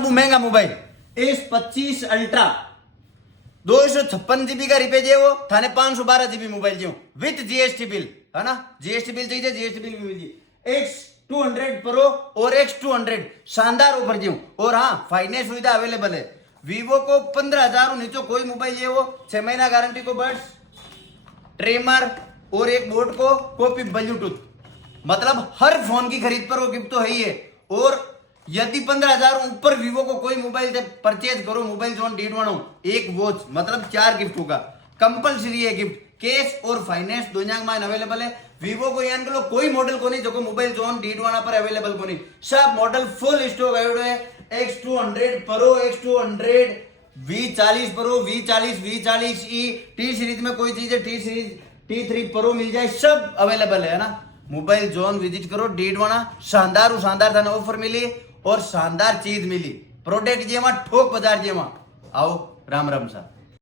महंगा mobile S25 ultra 256 GB का रिपेज है वो थाने 512 GB मोबाइल जो विथ जीएसटी बिल है ना। जीएसटी बिल चाहिए, जीएसटी बिल भी मिली। X200 प्रो और X200 शानदार ऑफर जो। और हाँ, फाइनेंस सुविधा अवेलेबल है। वीवो को 15,000 नीचे कोई मोबाइल है वो 6 महीना गारंटी को बड्स ट्रेमर और एक बोर्ड को कॉपी ब्लूटूथ, मतलब हर फोन की खरीद पर वो गिफ्ट तो है ही है। और यदि 15,000 ऊपर वीवो को कोई मोबाइल से परचेज करो, मोबाइल जोन D1 एक वॉच, मतलब 4 गिफ्ट होगा कंपलसरी है गिफ्ट। कैश और फाइनेंस दोनों में अवेलेबल है। वीवो को यान लो कोई मॉडल को नहीं जो मोबाइल जोन D1 पर अवेलेबल को नहीं, सब मॉडल फुल स्टॉक आयो है। X200 pro, X200 V40 pro, V40 V40e, T series में कोई चीज है, टी सीरीज T3 प्रो मिल जाए, सब अवेलेबल है ना। मोबाइल जोन विजिट करो D1, शानदार शानदार ऑफर मिली और शानदार चीज मिली। प्रोडक्ट जेमा ठोक बाजार जेमा आओ। राम राम सा।